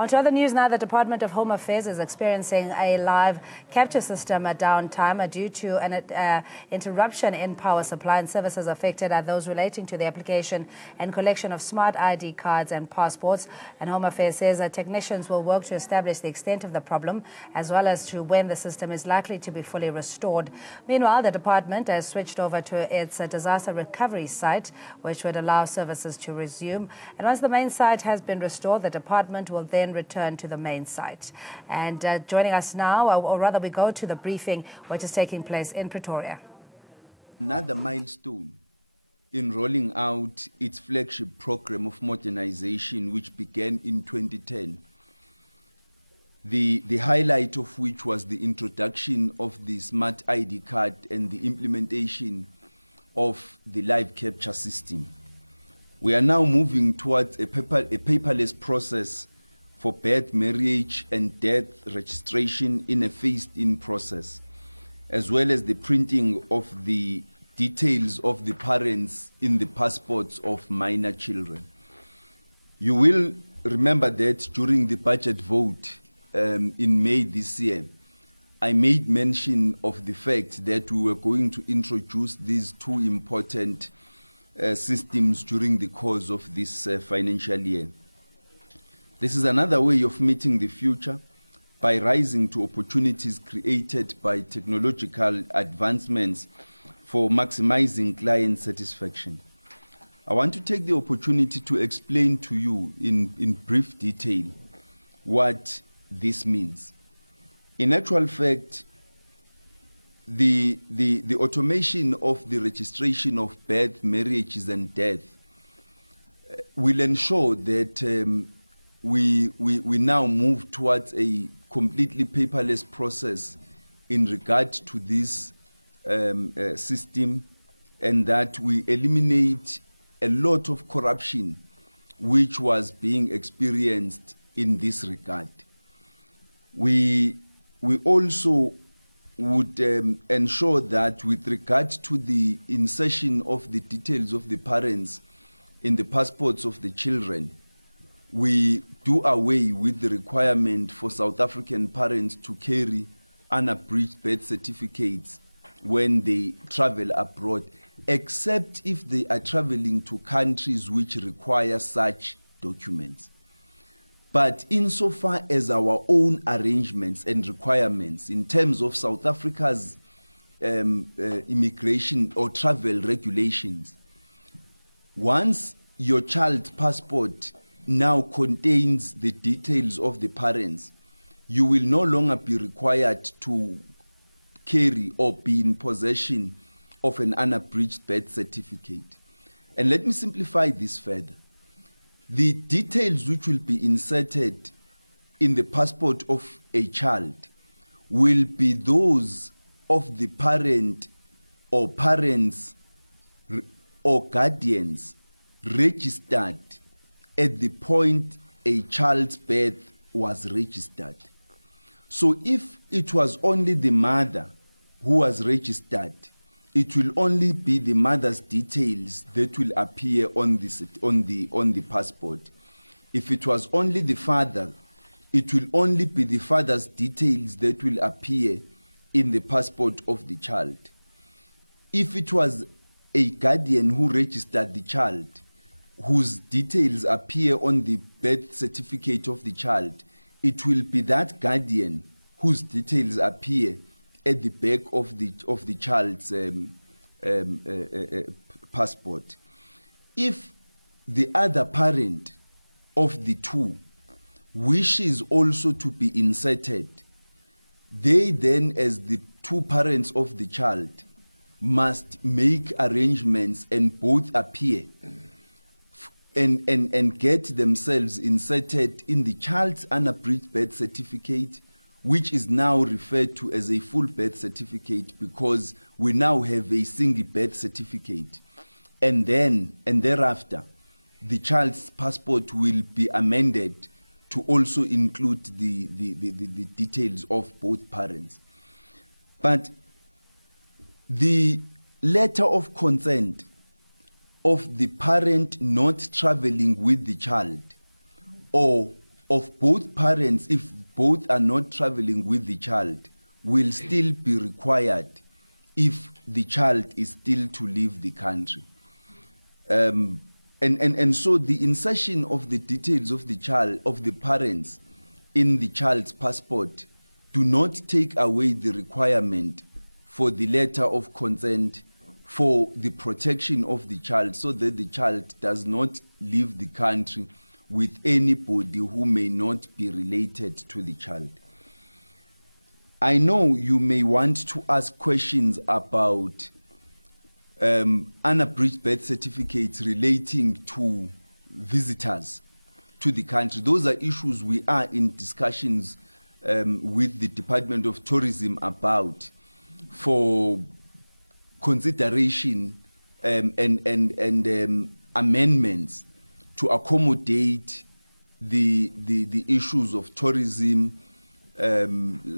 On to other news now, the Department of Home Affairs is experiencing a live capture system downtime due to an interruption in power supply, and services affected are those relating to the application and collection of smart ID cards and passports. And Home Affairs says that technicians will work to establish the extent of the problem as well as to when the system is likely to be fully restored. Meanwhile, the department has switched over to its disaster recovery site, which would allow services to resume. And once the main site has been restored, the department will then return to the main site. And joining us now, or rather we go to the briefing which is taking place in Pretoria. Another milestone in rolling out its flagship program of modernization, which began in 2010. The highlight of which was the introduction of the smart ID card and the implementation of the live capture system. We are now moving towards a paperless process for birth, marriage, and death registration in a phased-in process, as well as the printing of the details of the parents in the passports of minor children. You will remember that during the budget vote in May this year, I made mention of the fact that we were going to introduce these two important systems during the course of this financial year. This is another way of meeting the future by rising to opportunities created by technological advancements for maximizing client satisfaction. I want to take the opportunity to explain to you in brief detail what this means. In actual fact, the automation of the registration of birth, marriages, and death will ensure that we now move towards a completely paperless process in regard to this system, and that we eliminate a lot of corruption which was being experienced in this regard. We also would ensure that with regard to the insertion of the details of the parents in the passports of the children, we do away with the requirement for South African parents to carry unabridged birth certificates when they travel abroad, except if they are traveling to countries which require such documents. But insofar as our own arrangements and requirements in terms of South Africa's immigration or travel regulations, once your child's passport now contains the details of the parents, you will no longer be required to carry or be in possession of an unabridged birth certificate. And let me simplify this further. The details which will be inserted in the passport of a child will be those of the parent or parents or guardians registered at the point a child's birth was registered. So if it was only the mother who was registered, it will only be the mother's details that will appear on the passport. If it was only the father, it will only be the father's details that will appear in the passport of the child. If it was a guardian who registered the child, whose details appear on the birth certificate of the child, it will be that guardian whose details appear at the back of the child's passport. If the other parent of the two wishes also to be inserted, they then, as the two parents of the child, must make arrangements and both appear and get themselves inserted in the child's unabridged birth certificate, which is now referred to as a full birth certificate because we now have a single birth certificate. And thereafter, the child's passport will be amended to also include the details of both parents. But the letter of consent of the parent not traveling with the child or of both parents, if both are not traveling with the child, will still be required if the child is still to leave the country. And so the insertion of the details of the child, of the parents in the child's passport do not take away the requirement for the letter of consent for the protection of the child, so that the child does not leave the country with anybody who may not be related to the child. I know you may want to ask questions about unabridged birth certificates relating to visitors to the country. Those are issues we are in discussions with the Department of Tourism about for consideration and amendments to accommodate the issues of tourism,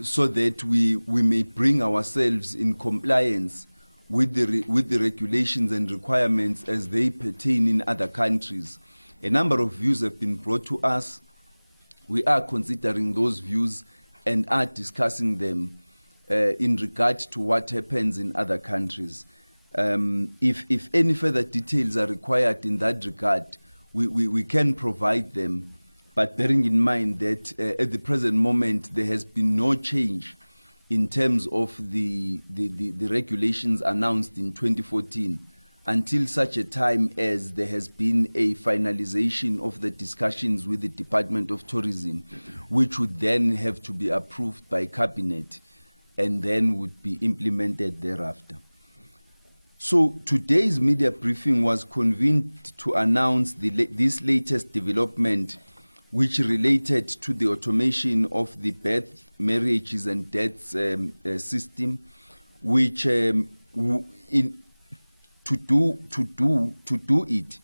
so that we may bring ourselves in compliance with the regulations and requirements as they pertain in other countries. A number of views have been brought to us. We are considering those views and are discussing them in regard to what happens in other countries. If any further details are required in that regard, we can provide them, but bearing in mind that at the present moment there has been no change in terms of the regulations announced in 2014 until such a time as there has been a finalization of the discussions with the Department of Tourism, which would then have to be approved by Cabinet and then would be implemented thereafter. So today's media briefing was convened to announce this latest development, which related to the automation of the birth, marriages and deaths system, which to do it,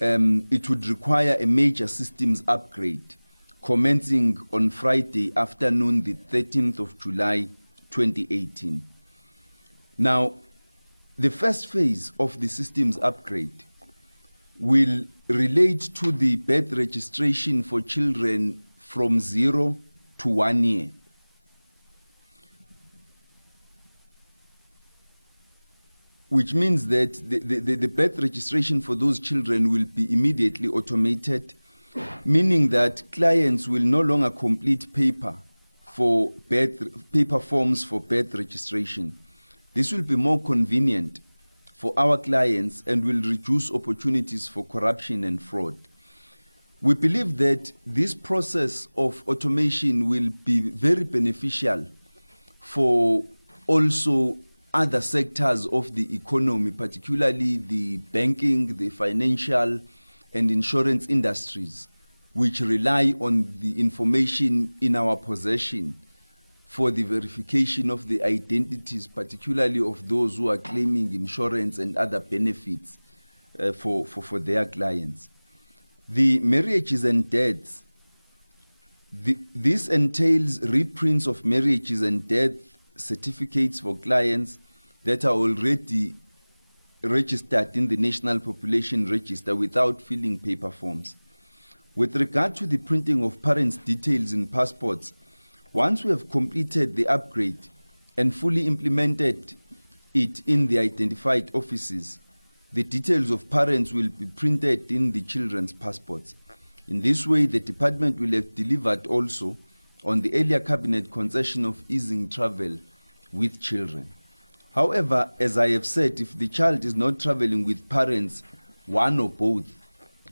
it would require a major systems upgrade commencing on Friday afternoon, the 13th of July, 2018. Now, the first phase of the systems upgrade will relate to the birth registration for children from 0 to 1 year. Which means that the birth registration for those children will be immediately automated, meaning that clients will no longer complete paper forms for birth registration. This will be more convenient for our clients and will reduce opportunities for corruption and fraud. We believe that this process of automation will be very beneficial for also other sectors of the economy, particularly the banking, the financial and insurance industries, which rely on the information in our possession for the verification of the identities, particularly of those who are claiming insurance and other benefits for their clients. The marriages and deaths, this entails reprints of marriages and death certificates for clients that are already registered in the National Population Register without filling paper forms. With regard to the printing of parents' details in passports, once we have completed the upgrade and fully implemented it in the identified offices, the details of parents will be printed in the children's passports. In this way, the department will have delivered also on the earlier cabinet concession of easing travel with children. However, as I have said, if the child is not traveling with parents, one or both,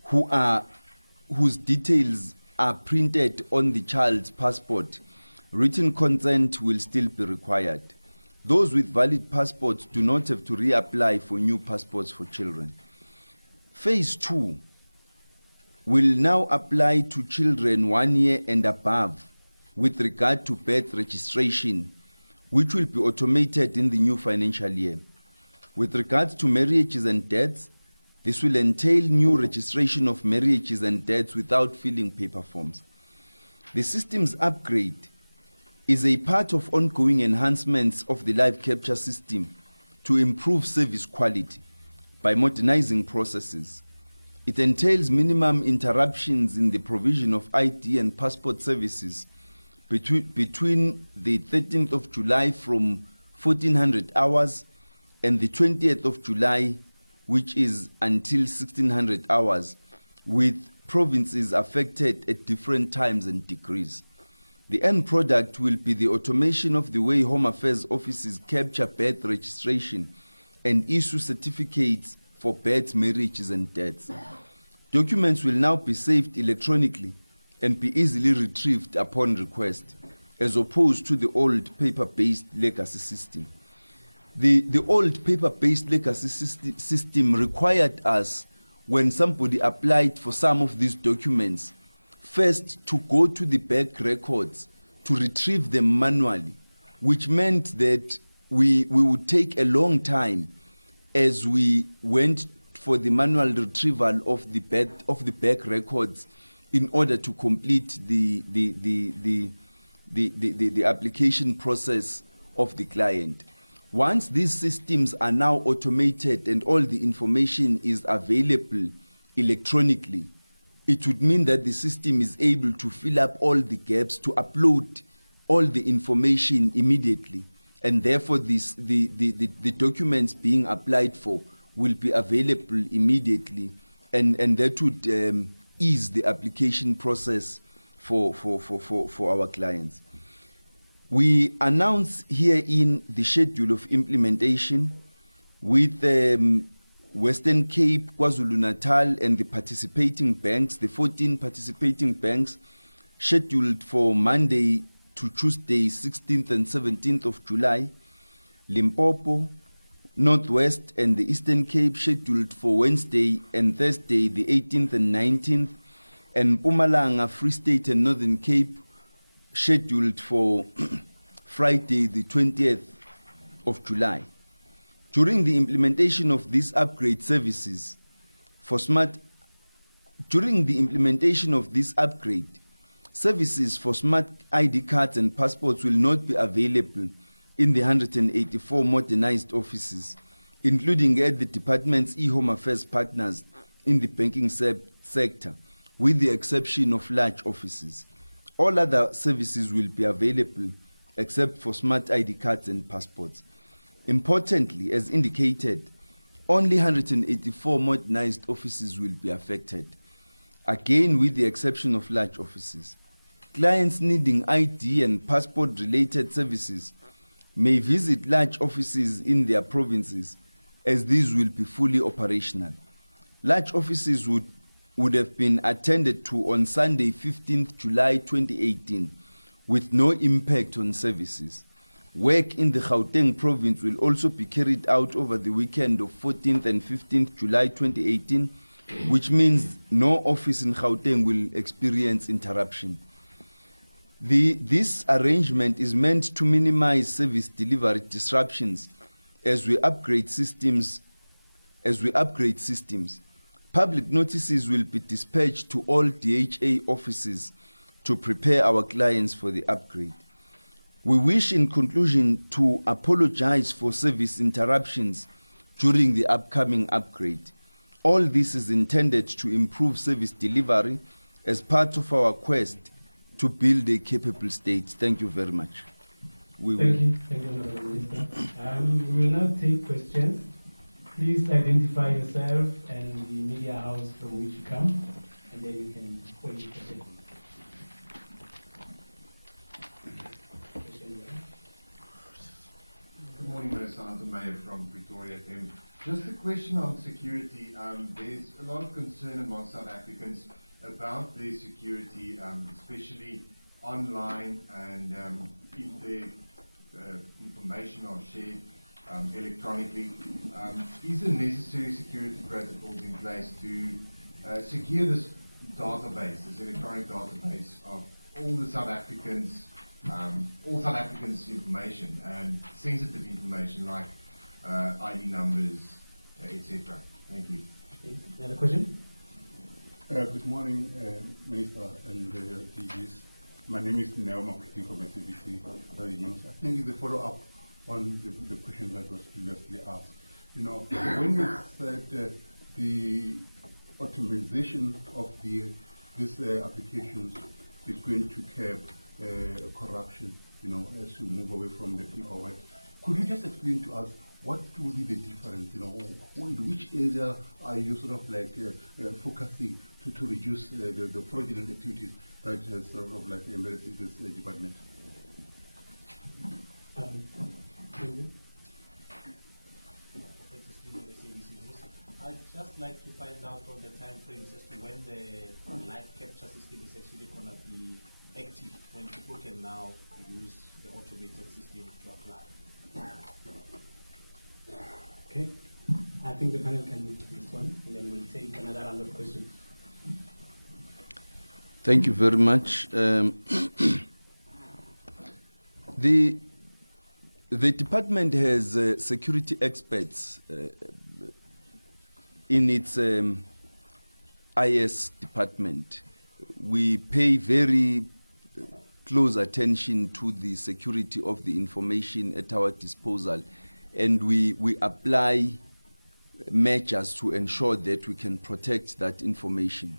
whose details are printed on the child's passport, written consent will still be required. Those with valid passports do not have to reapply for new passports for children. Phase 2 will now apply to children 1 year and above with regard to birth registration, which will be automated in the new financial year. With regards to marriages and deaths, this will entail new registration of marriages and deaths without filling paper forms. The systems upgrade is a part of ongoing enhancements of the live capture system to improve service quality by modernizing processes. It entails minimum interruptions in the provision of ID and passport services between the 13th of July from 1400 hours and the 20th of July, which is until 1600 hours, with provinces affected at different times and degrees. The end product will be the automation of the way Home Affairs offices capture birth registration and issue certificates for births, marriages, and deaths. Documents will now be saved electronically and be easily retrieved upon request, as opposed to the old paper-based legacy system. The old paper-based legacy system required us, when somebody applied for some of these documents, first to go to the back records to retrieve them manually, which meant that we would take a long time as we went for the manual retrieval of the back records in order to complete the application process of the client. Once these systems are now automated and all the information is available electronically, it would mean that the system is able to fill up all the gaps, to upload all the information immediately, and therefore the documents being applied for will be available immediately, and that would ease the application process for our clients. We announce herein the schedule of implementation with Western Cape, KwaZulu-Natal, and the participating banks, the 14 participating banks, scheduled for Monday to Tuesday, 16th and 17th of July. Limpopo, Northwest, and the Eastern Cape scheduled for Wednesday and Thursday, the 18th and 19th, and Mpumalanga, Free State, and Northern Cape scheduled for Friday, the 20th of July. During the implementation of these upgrade services for smart ID cards and passports will not be available in the 184 modernized offices, including at the department's e-Home Affairs partners in the banking sector, with the exception of large offices. All other services will be available except for smart ID cards and passports. Importantly, as indicated, only 184 modernized offices will be affected, again with the exception of large offices. Clients needing ID and passport-related services may visit large offices in their provinces, as these will be fully operational. Large offices would have been attended to on Sunday, 15th July 2018, with no impact on services. Work in the Gauteng province will also be carried out over the weekend of 14th and 15th July 2018, which means no office in Gauteng will experience interruption. This arrangement is meant to minimize service delivery disruptions as we upgrade systems. Public notices will be dispatched to all DHA offices to prepare our clients for the upgrade. We wish, in conclusion, to apologize for service interruptions during the upcoming upgrade. All this is intended to improve service delivery as part of our quest to build a capable state. Thank you very much. Thank you, Honorable Minister. We will now take questions. Please identify yourself and the media house from which you come, and then you can call your question. Good morning, Minister. Anton Meyer from Pretoria FM. Just a question on security. There's a lot of concern among South Africans about their security, especially online, and if their information are shared electronically. Is there necessary security protocols in place to secure this database, this electronic database of all the South Africans' information and sensitive information like ID numbers, etc.? Thank you. Any other question? Good morning, Minister and DGs. My name is Neo Makuti from SABC News. I think the follow-up on the question that was previously asked. You know, when you said the automation of these applications is going to curb corruption, as we move away from the paperwork. Could you just explain to us what will be the difference? In which area are you sort of like focusing to reduce the fraudulent activities that has sort of like embedded in this department? I'd just like to find out on the time frames as to when the live capture system is actually going to be active, when people can now use the automated system to apply. Okay. I think the panel can respond, and then we'll take another round of questions. Thank you very much. The department has security experts in its IS department. We pay very close attention to the security of the information at our disposal, and we apply measures to ensure that we can protect that information.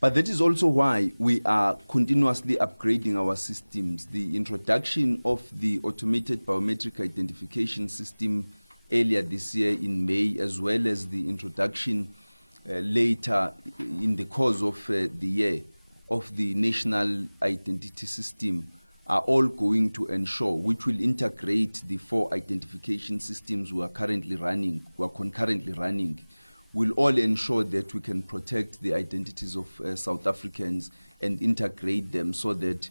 But that is also why we are continuously upgrading our systems. The introduction of the automated biometric identification system earlier this year in May, as well as the introduction later in the course of the year of the national identity system, are all going to ensure, which will integrate the 4 identification systems we are concurrently running, will all ensure that we can protect the identities of South Africans and integrate them so that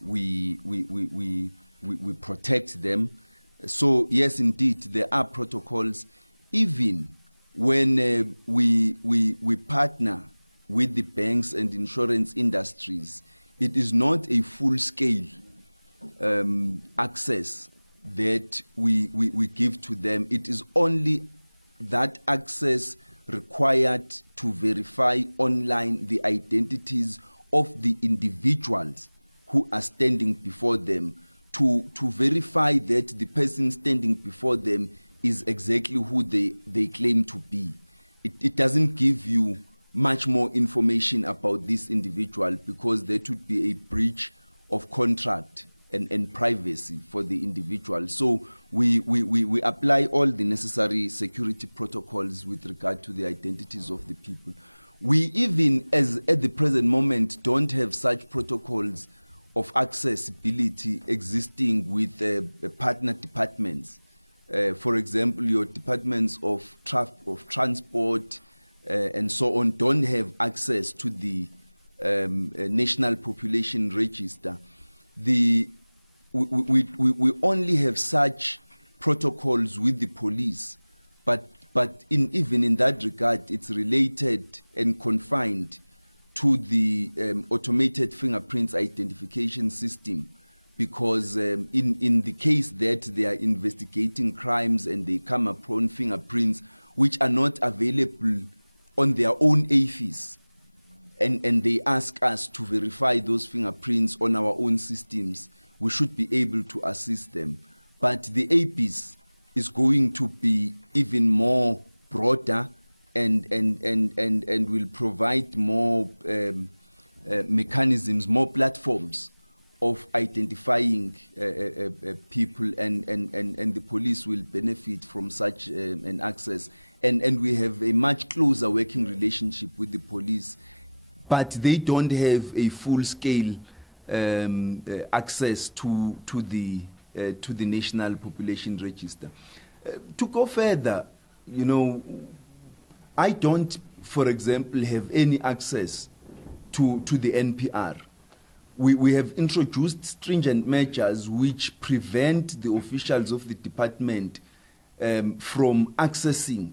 we protect them. So yes, indeed, there are protocols. Even when we partner with the banks and insurance industries, it is not a full-scale access that we give to them. It is only that access required to verify online the identities of the individuals who are standing before them, to verify that the person standing before them is exactly who they claim to be. It doesn't give you much more information about this individual, because that would be a breach of contract and privacy for the individual. So we apply all the necessary security protocols with regard to the identities of the people. We even, at the present moment, don't have such protocols of accessibility existing with partner departments. For example, your departments of transport and so on don't have access to the National Population Register. We only have such protocols with the police, but even in that regard, it's related and confined to the automated fingerprints identification system, because in the case that they are investigating crimes and they come upon fingerprints which are not available on their own AFIS, and they ask us to verify those fingerprints on our own systems, we should be able to assist them. But the APIS is going to be even more broader and will provide more mechanisms, more platforms of identifying people, and the police will benefit from such an access. And we have a much closer working relationship with the police, but they don't have a full-scale access to the National Population Register. To go further, I don't, for example, have any access to the NPR. We have introduced stringent measures which prevent the officials of the department from accessing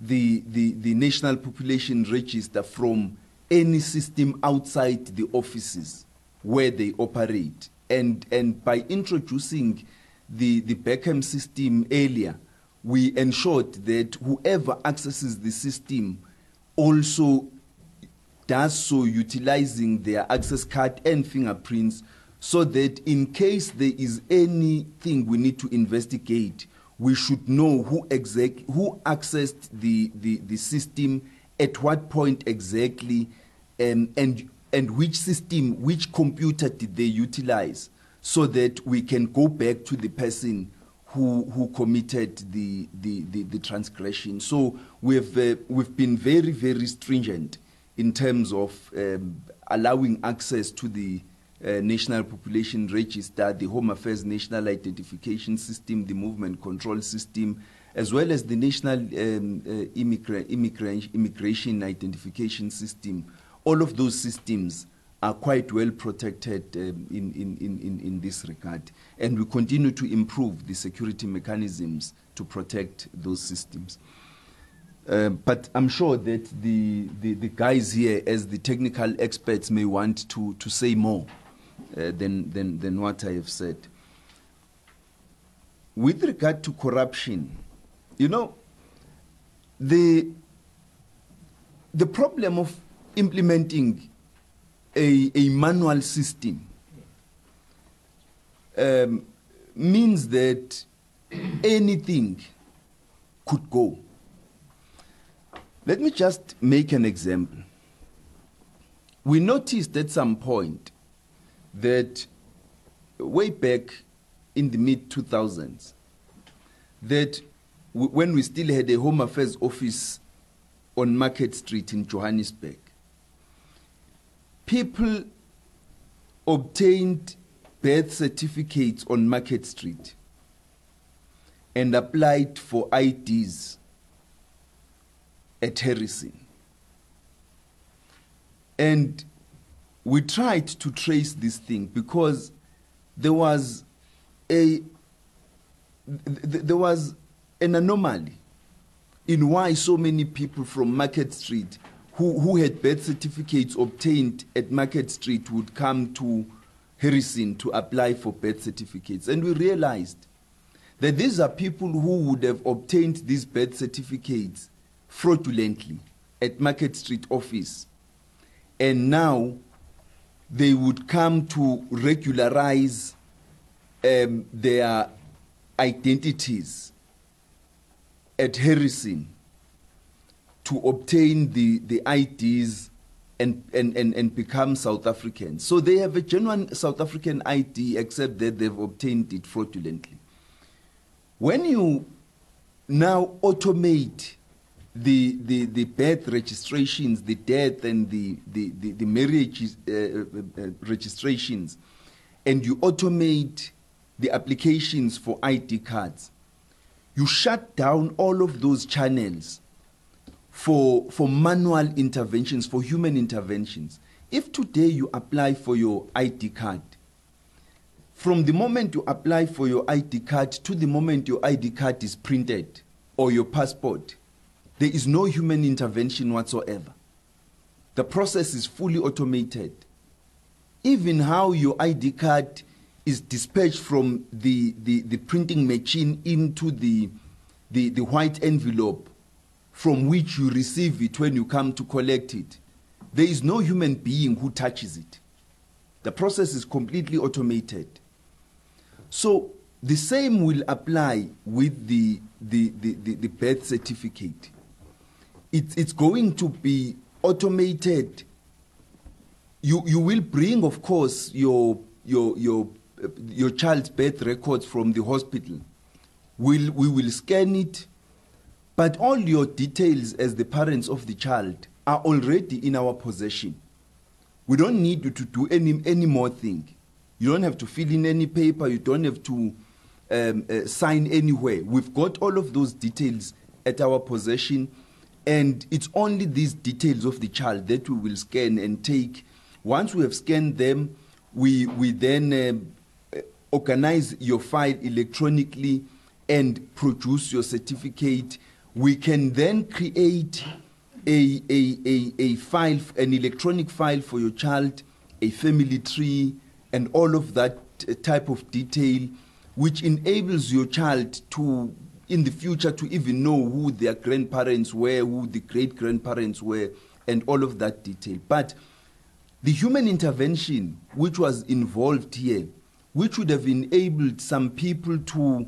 the National Population Register from any system outside the offices where they operate. And by introducing the Beckham system earlier, we ensured that whoever accesses the system also does so utilizing their access card and fingerprints, so that in case there is anything we need to investigate, we should know who accessed the system at what point exactly, and which system, which computer did they utilize, so that we can go back to the person who committed the transgression. So we've been very, very stringent in terms of allowing access to the National Population Register, the Home Affairs National Identification System, the Movement Control System, as well as the National Immigration Identification System. All of those systems are quite well protected in this regard. And we continue to improve the security mechanisms to protect those systems. But I'm sure that the guys here, as the technical experts, may want to say more than what I have said. With regard to corruption, you know, the problem of implementing a manual system means that anything could go. Let me just make an example. We noticed at some point that way back in the mid-2000s, that when we still had a Home Affairs office on Market Street in Johannesburg, people obtained birth certificates on Market Street and applied for IDs at Harrison. And we tried to trace this thing because there was an anomaly in why so many people from Market Street who had birth certificates obtained at Market Street would come to Harrison to apply for birth certificates. And we realized that these are people who would have obtained these birth certificates fraudulently at Market Street office. And now they would come to regularize their identities at Harrison to obtain the IDs and become South Africans. So they have a genuine South African ID, except that they've obtained it fraudulently. When you now automate the birth registrations, the death and the marriage registrations, and you automate the applications for ID cards, you shut down all of those channels for manual interventions, for human interventions. If today you apply for your ID card, from the moment you apply for your ID card to the moment your ID card is printed or your passport, there is no human intervention whatsoever. The process is fully automated. Even how your ID card is dispatched from the printing machine into the white envelope from which you receive it when you come to collect it, there is no human being who touches it. The process is completely automated. So the same will apply with the birth certificate. It's going to be automated. You will bring, of course, your child's birth records from the hospital. We will scan it, but all your details as the parents of the child are already in our possession. We don't need you to do any more thing. You don't have to fill in any paper. You don't have to sign anywhere. We've got all of those details at our possession, and it's only these details of the child that we will scan and take. Once we have scanned them, we then organize your file electronically and produce your certificate. We can then create a file, an electronic file for your child, a family tree, and all of that type of detail, which enables your child to, in the future, to even know who their grandparents were, who the great-grandparents were, and all of that detail. But the human intervention which was involved here, which would have enabled some people to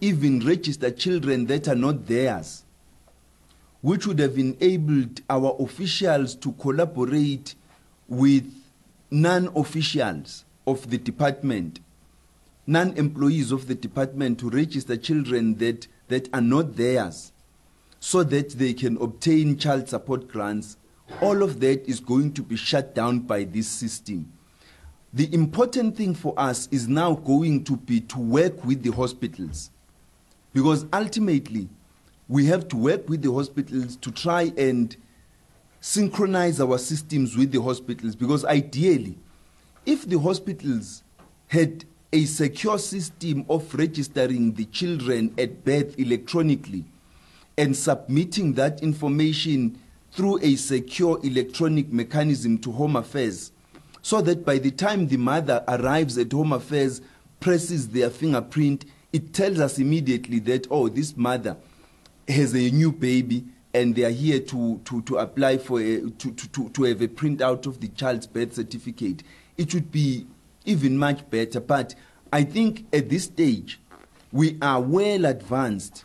even register children that are not theirs, which would have enabled our officials to collaborate with non-officials of the department, non-employees of the department, to register children that are not theirs, so that they can obtain child support grants. All of that is going to be shut down by this system. The important thing for us is now going to be to work with the hospitals, because ultimately we have to work with the hospitals to try and synchronize our systems with the hospitals, because ideally, if the hospitals had a secure system of registering the children at birth electronically and submitting that information through a secure electronic mechanism to Home Affairs, so that by the time the mother arrives at Home Affairs, presses their fingerprint, it tells us immediately that, oh, this mother has a new baby and they are here to apply for to have a printout of the child's birth certificate. It would be even much better. But I think at this stage, we are well advanced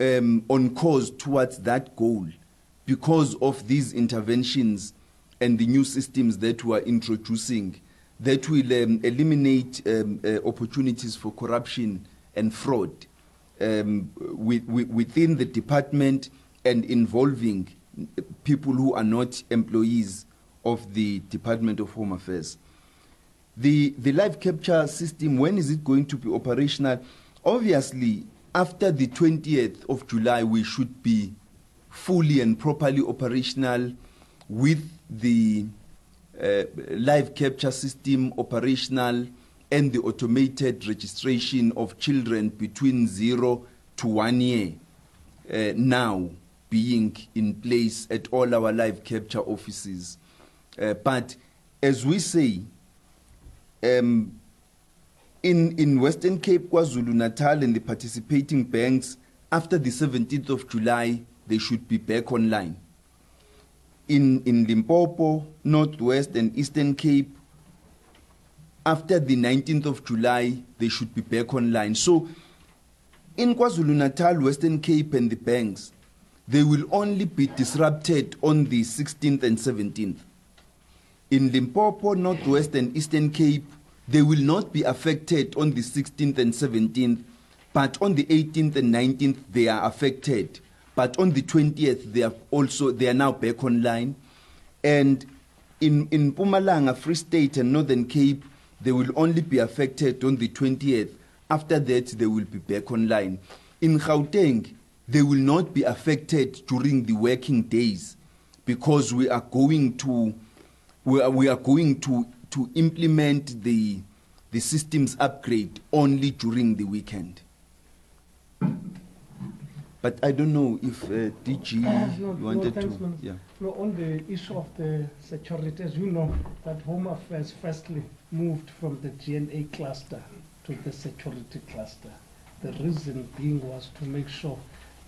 on course towards that goal, because of these interventions and the new systems that we are introducing that will eliminate opportunities for corruption and fraud within the department and involving people who are not employees of the Department of Home Affairs. The live capture system, when is it going to be operational? Obviously, after the 20th of July, we should be fully and properly operational, with the live capture system operational and the automated registration of children between 0 to 1 year now being in place at all our live capture offices. But as we say, in Western Cape, KwaZulu-Natal and the participating banks, after the 17th of July, they should be back online. In Limpopo, Northwest and Eastern Cape, after the 19th of July, they should be back online. So in KwaZulu-Natal, Western Cape and the banks, they will only be disrupted on the 16th and 17th. In Limpopo, Northwest and Eastern Cape, they will not be affected on the 16th and 17th, but on the 18th and 19th, they are affected. But on the 20th, they are now back online. And in Mpumalanga, Free State and Northern Cape, they will only be affected on the 20th. After that, they will be back online. In Gauteng, they will not be affected during the working days, because we are going to implement the systems upgrade only during the weekend. But I don't know if DG wanted to. Yeah. No, on the issue of the security, as you know, that Home Affairs firstly moved from the GNA cluster to the security cluster. The reason being was to make sure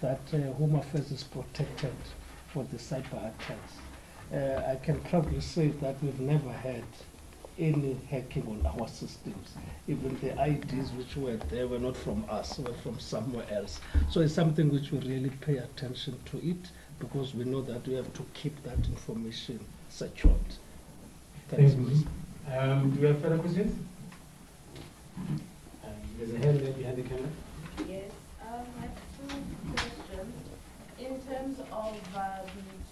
that Home Affairs is protected for the cyber attacks. I can proudly say that we've never had any hacking on our systems. Even the IDs which were there were not from us, were from somewhere else. So it's something which we really pay attention to it, because we know that we have to keep that information secured. Thanks, Ms. Do we have further questions? There's a hand there behind the camera. Yes, I have two questions. In terms of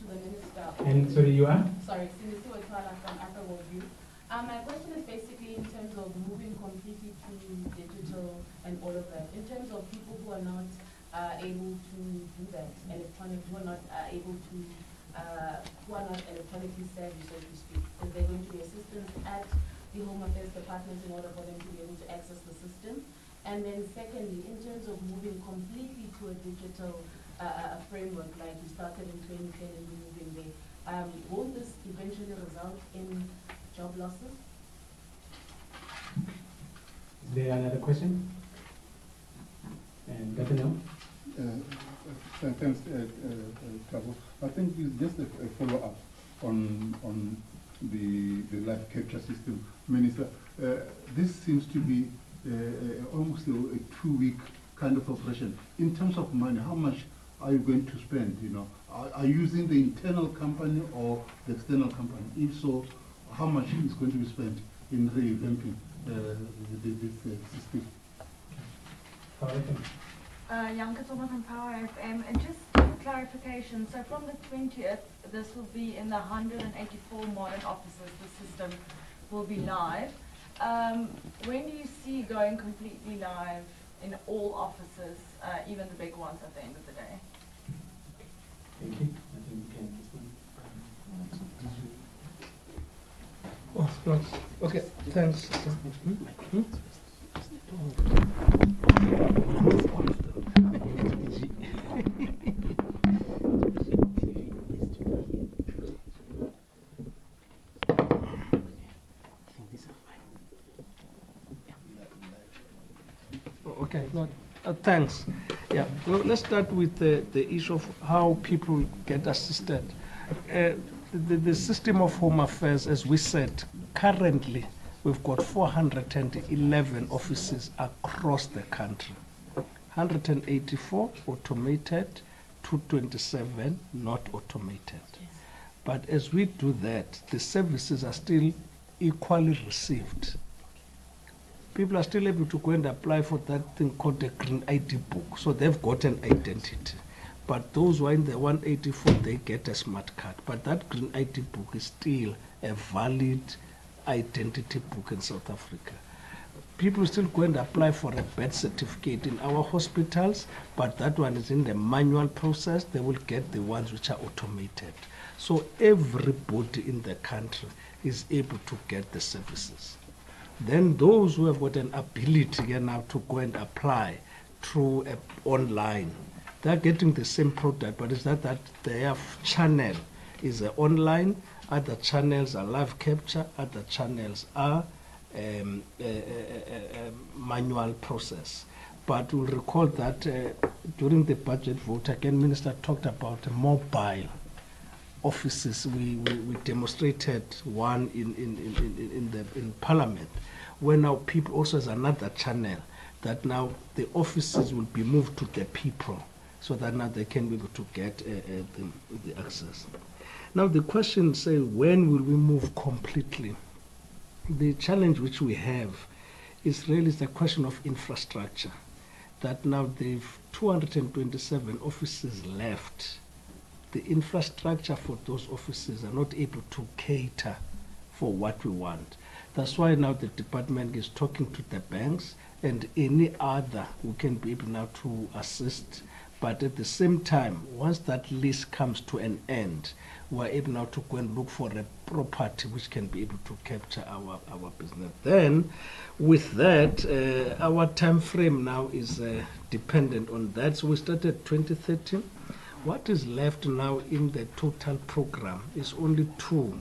to the minister. And sorry, you are? Sorry, Sinisi Wetwala from Afro Worldview. My question is basically in terms of moving completely to digital and all of that. In terms of people who are not able to do that, who are not able to, who are not electronically savvy, so to speak, is there going to be assistance at the Home Affairs Department in order for them to be able to access the system? And then secondly, in terms of moving completely to a digital framework, like we started in 2010 and moving there, won't this eventually result in job losses? Is there another question? And Governor? Thanks, Tabo. I think it's just a follow-up on the live capture system. Minister, this seems to be almost a 2-week kind of operation. In terms of money, how much are you going to spend? You know, are you using the internal company or the external company? If so, how much is going to be spent in revamping this system? Janka Thomas from Power FM. And just clarification, so from the 20th, this will be in the 184 modern offices, the system will be live. When do you see going completely live in all offices, even the big ones at the end of the day? Thank you. I think we can Oh, okay, thanks. Okay, no, thanks. Yeah, well, let's start with the issue of how people get assisted. The system of Home Affairs, as we said, currently we've got 411 offices across the country. 184 automated, 227 not automated. But as we do that, the services are still equally received. People are still able to go and apply for that thing called the Green ID book. So they've got an identity. But those who are in the 184, they get a smart card. But that Green ID book is still a valid identity book in South Africa. People still go and apply for a birth certificate in our hospitals, but that one is in the manual process. They will get the ones which are automated. So everybody in the country is able to get the services. Then those who have got an ability now to go and apply through online, they're getting the same product, but it's that their channel is online, other channels are live capture, other channels are manual process. But we'll recall that during the budget vote, again, Minister talked about mobile offices. We demonstrated one in Parliament, where now people also has another channel that now the offices will be moved to the people, so that now they can be able to get the access. Now the question say, when will we move completely? The challenge which we have is really the question of infrastructure. That now they've 227 offices left. The infrastructure for those offices are not able to cater for what we want. That's why now the department is talking to the banks and any other who can be able now to assist. But at the same time, once that list comes to an end, we're able now to go and look for a property which can be able to capture our business. Then, with that, our time frame now is dependent on that. So we started 2013. What is left now in the total program is only two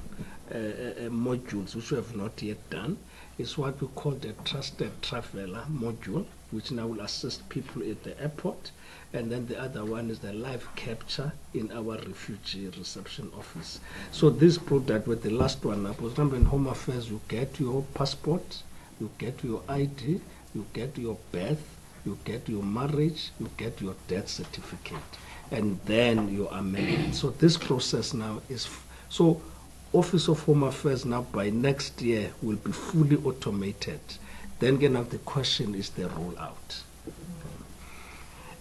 modules which we have not yet done. It's what we call the Trusted Traveler module, which now will assist people at the airport. And then the other one is the live capture in our refugee reception office. So this product with the last one, for example, in Home Affairs, you get your passport, you get your ID, you get your birth, you get your marriage, you get your death certificate, and then you are married. So this process now is, so Office of Home Affairs now by next year will be fully automated. Then again, now the question is the rollout.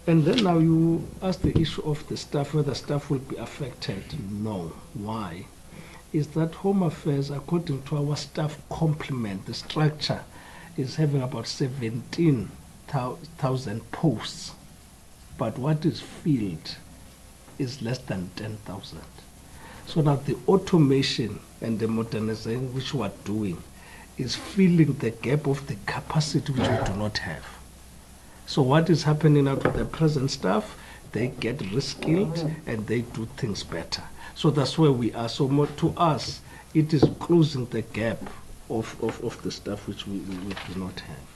And then now you ask the issue of the staff, whether staff will be affected. No. Why? Is that Home Affairs, according to our staff complement, the structure is having about 17,000 posts. But what is filled is less than 10,000. So now the automation and the modernization which we are doing is filling the gap of the capacity which we do not have. So what is happening now to the present staff? They get reskilled and they do things better. So that's where we are. So more to us, it is closing the gap of the stuff which we do not have.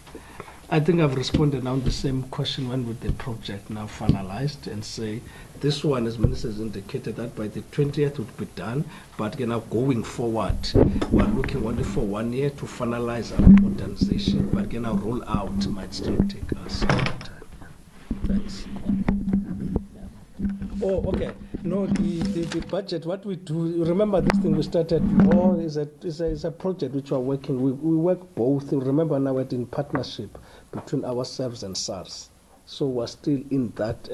I think I've responded now the same question when with the project now finalized and say this one, as Minister has indicated, that by the 20th would be done, but now going forward, we're looking only for 1 year to finalize our modernization, but again our roll out might still take us some time. Thanks. Oh, okay. No, the budget, what we do, remember this thing we started, is a project which we are working. We work both, remember now we're in partnership between ourselves and SARS. So we're still in that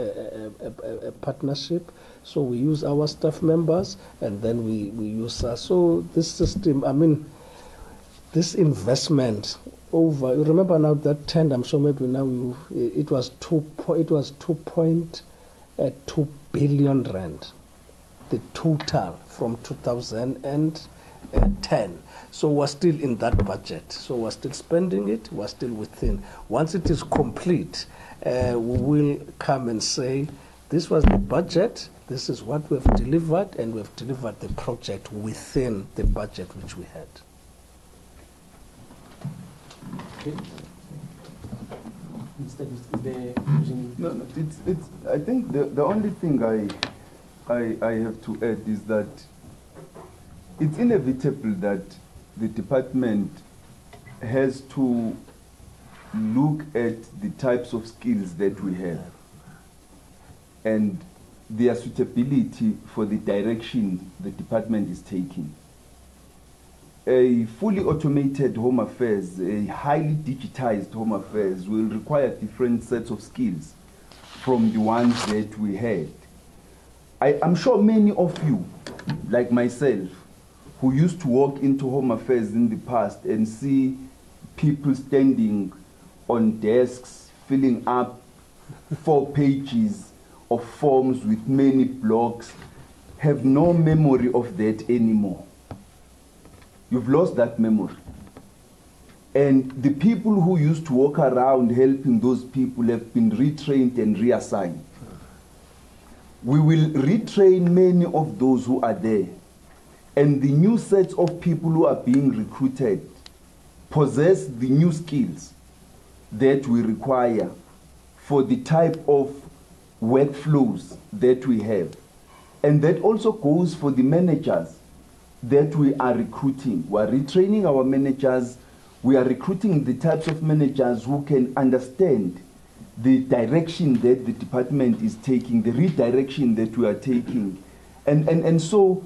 partnership. So we use our staff members and then we use SARS. So this system, I mean, this investment over, you remember now that tender, I'm sure maybe now it was 2.2 billion rand, the total from 2010. So we're still in that budget. So we're still spending it, we're still within. Once it is complete, we will come and say, this was the budget, this is what we've delivered, and we've delivered the project within the budget which we had. Okay. No, I think the only thing I have to add is that it's inevitable that the department has to look at the types of skills that we have and their suitability for the direction the department is taking. A fully automated Home Affairs, a highly digitized Home Affairs will require different sets of skills from the ones that we had. I'm sure many of you, like myself, who used to walk into Home Affairs in the past and see people standing on desks filling up 4 pages of forms with many blocks, have no memory of that anymore. You've lost that memory. And the people who used to walk around helping those people have been retrained and reassigned. We will retrain many of those who are there. And the new sets of people who are being recruited possess the new skills that we require for the type of workflows that we have. And that also goes for the managers that we are recruiting. We are retraining our managers. We are recruiting the types of managers who can understand the direction that the department is taking, the redirection that we are taking. And so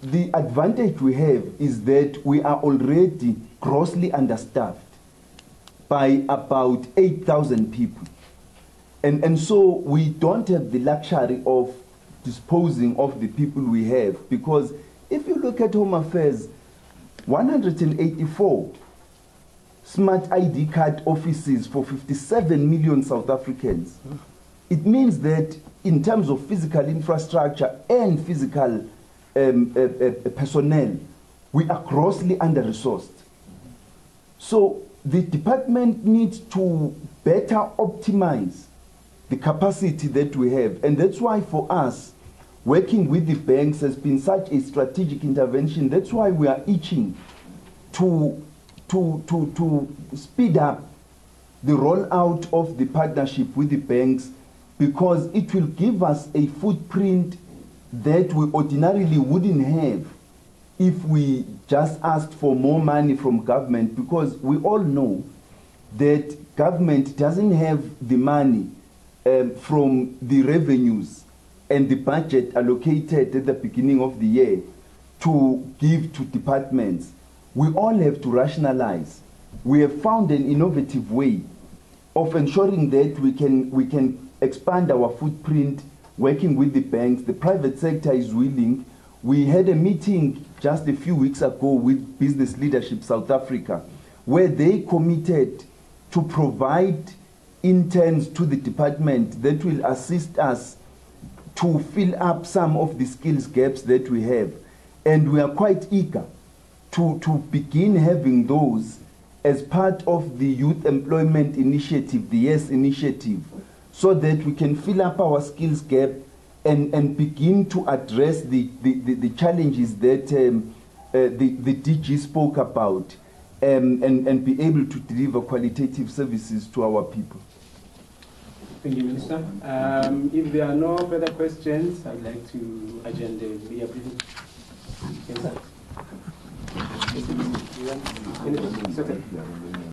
the advantage we have is that we are already grossly understaffed by about 8,000 people. And so we don't have the luxury of disposing of the people we have, because if you look at Home Affairs, 184 smart ID card offices for 57 million South Africans. It means that in terms of physical infrastructure and physical personnel, we are grossly under-resourced. So the department needs to better optimize the capacity that we have. And that's why for us, working with the banks has been such a strategic intervention. That's why we are itching to speed up the rollout of the partnership with the banks, because it will give us a footprint that we ordinarily wouldn't have if we just asked for more money from government, because we all know that government doesn't have the money from the revenues and the budget allocated at the beginning of the year to give to departments. We all have to rationalize. We have found an innovative way of ensuring that we can expand our footprint working with the banks. The private sector is willing. We had a meeting just a few weeks ago with Business Leadership South Africa, where they committed to provide interns to the department that will assist us to fill up some of the skills gaps that we have. And we are quite eager to begin having those as part of the Youth Employment Initiative, the YES initiative, so that we can fill up our skills gap and begin to address the challenges that the DG spoke about, and be able to deliver qualitative services to our people. Thank you, Minister. If there are no further questions, I'd like to adjourn the media briefing. Yes, sir. Anything? It's okay.